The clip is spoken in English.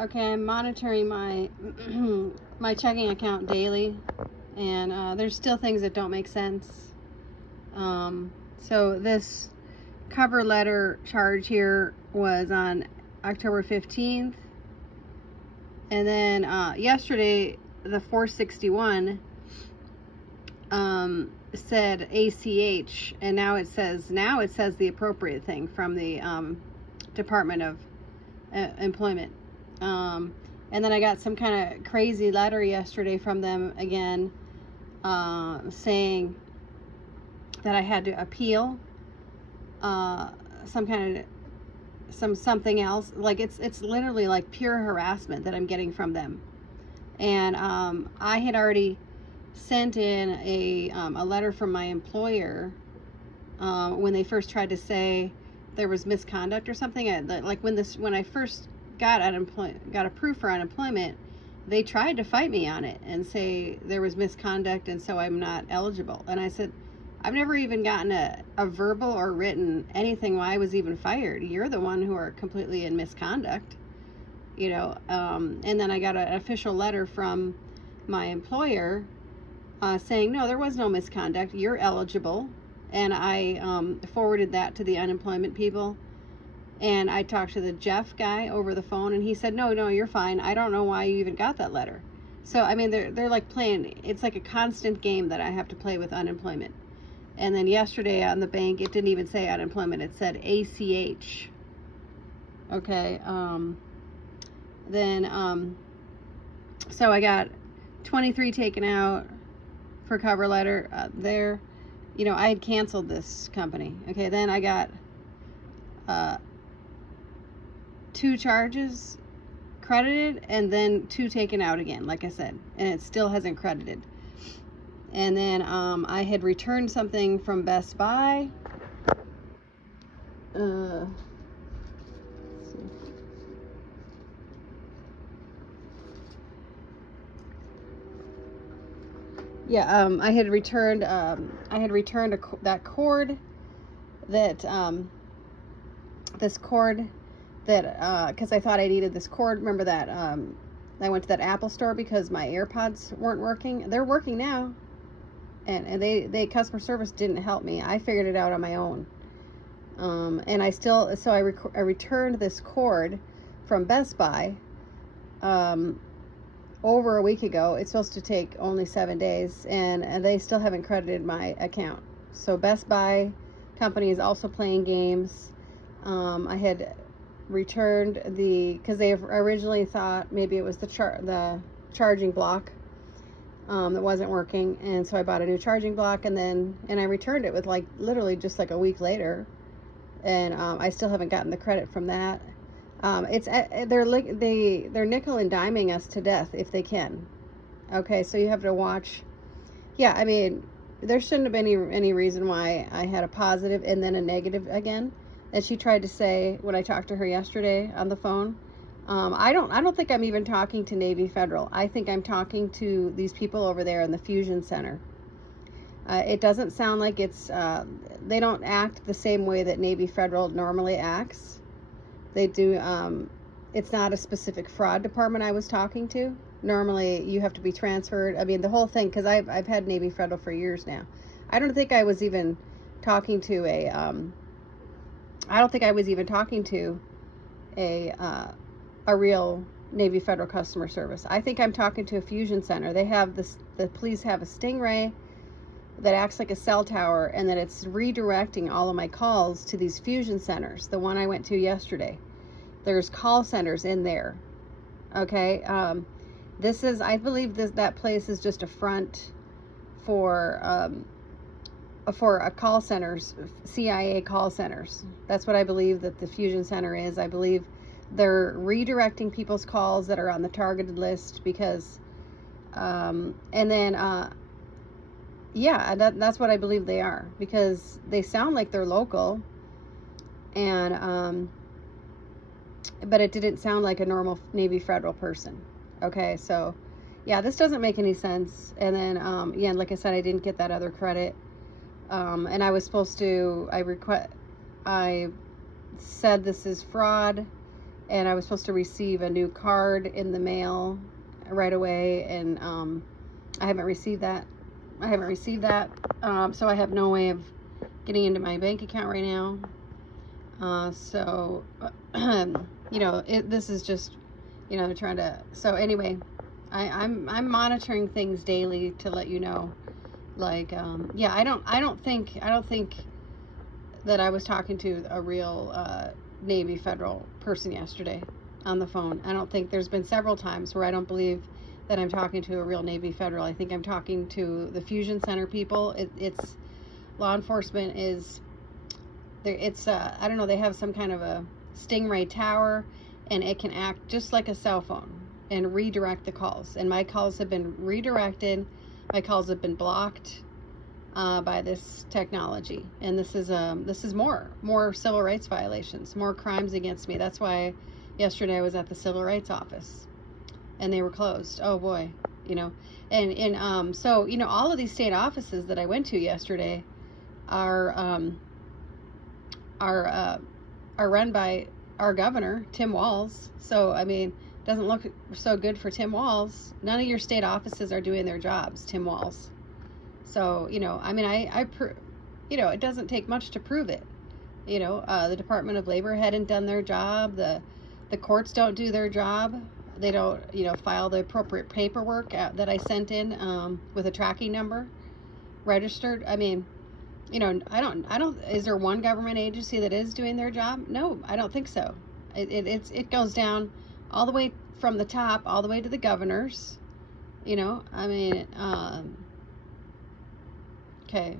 Okay, I'm monitoring my my checking account daily, and there's still things that don't make sense. So this cover letter charge here was on October 15th, and then yesterday the 461 said ACH, and now it says the appropriate thing from the Department of Employment. And then I got some kind of crazy letter yesterday from them again, saying that I had to appeal something else. Like it's literally like pure harassment that I'm getting from them. And I had already sent in a letter from my employer when they first tried to say there was misconduct or something. When I first got approved for unemployment, they tried to fight me on it and say there was misconduct and so I'm not eligible. And I said, I've never even gotten a verbal or written anything why I was even fired. You're the one who are completely in misconduct, and then I got an official letter from my employer saying, no, there was no misconduct, you're eligible. And I forwarded that to the unemployment people. And I talked to the Jeff guy over the phone, and he said, no, you're fine. I don't know why you even got that letter. So, I mean, they're like playing, it's like a constant game that I have to play with unemployment. And then yesterday on the bank, it didn't even say unemployment, it said ACH. Okay, so I got 23 taken out for cover letter there. I had canceled this company. Okay, then I got 2 charges credited and then 2 taken out again, like I said, and it still hasn't credited. And then I had returned something from Best Buy. Let's see. Yeah, I had returned that cord that this cord that because I thought I needed this cord. Remember that I went to that Apple store because my AirPods weren't working. They're working now, and they customer service didn't help me. I figured it out on my own. And I returned this cord from Best Buy over a week ago. It's supposed to take only 7 days, and they still haven't credited my account. So Best Buy company is also playing games. I had returned because they originally thought maybe it was the charging block that wasn't working, and so I bought a new charging block, and I returned it with literally just a week later, and I still haven't gotten the credit from that. They're nickel and diming us to death if they can. Okay, so you have to watch. Yeah, I mean, there shouldn't have been any reason why I had a positive and then a negative again. And she tried to say when I talked to her yesterday on the phone. I don't think I'm even talking to Navy Federal. I think I'm talking to these people over there in the Fusion Center. It doesn't sound like they don't act the same way that Navy Federal normally acts. They do, it's not a specific fraud department I was talking to. Normally you have to be transferred. I mean, the whole thing, because I've had Navy Federal for years now. I don't think I was even talking to a real Navy Federal customer service. I think I'm talking to a Fusion Center. The police have a Stingray that acts like a cell tower, and that it's redirecting all of my calls to these Fusion Centers. The one I went to yesterday, there's call centers in there. Okay, I believe that place is just a front for a call centers, CIA call centers. That's what I believe that the Fusion Center is. I believe they're redirecting people's calls that are on the targeted list because, that's what I believe they are, because they sound like they're local, and but it didn't sound like a normal Navy Federal person. Okay, so yeah, this doesn't make any sense. And then like I said, I didn't get that other credit, and I was supposed to. I said this is fraud, and I was supposed to receive a new card in the mail right away, and I haven't received that. So I have no way of getting into my bank account right now. So, you know, this is just, you know, trying to. So anyway, I'm monitoring things daily to let you know. Like, yeah, I don't think that I was talking to a real Navy Federal person yesterday on the phone. I don't think. There's been several times where I don't believe that I'm talking to a real Navy Federal. I think I'm talking to the Fusion Center people. It's law enforcement is there. It's I don't know. They have some kind of a Stingray tower, and it can act just like a cell phone and redirect the calls. And my calls have been redirected. My calls have been blocked by this technology, and this is more civil rights violations, more crimes against me. That's why yesterday I was at the civil rights office, and they were closed. Oh boy, you know, and so you know, all of these state offices that I went to yesterday are run by our governor, Tim Walz. So I mean, doesn't look so good for Tim Walz. None of your state offices are doing their jobs, Tim Walz. So, you know, I mean, you know, it doesn't take much to prove it. You know, the Department of Labor hadn't done their job. The courts don't do their job. They don't, you know, file the appropriate paperwork that I sent in with a tracking number registered. I mean, you know, I don't, is there one government agency that is doing their job? No, I don't think so. It goes down all the way from the top, all the way to the governors. You know, I mean, okay,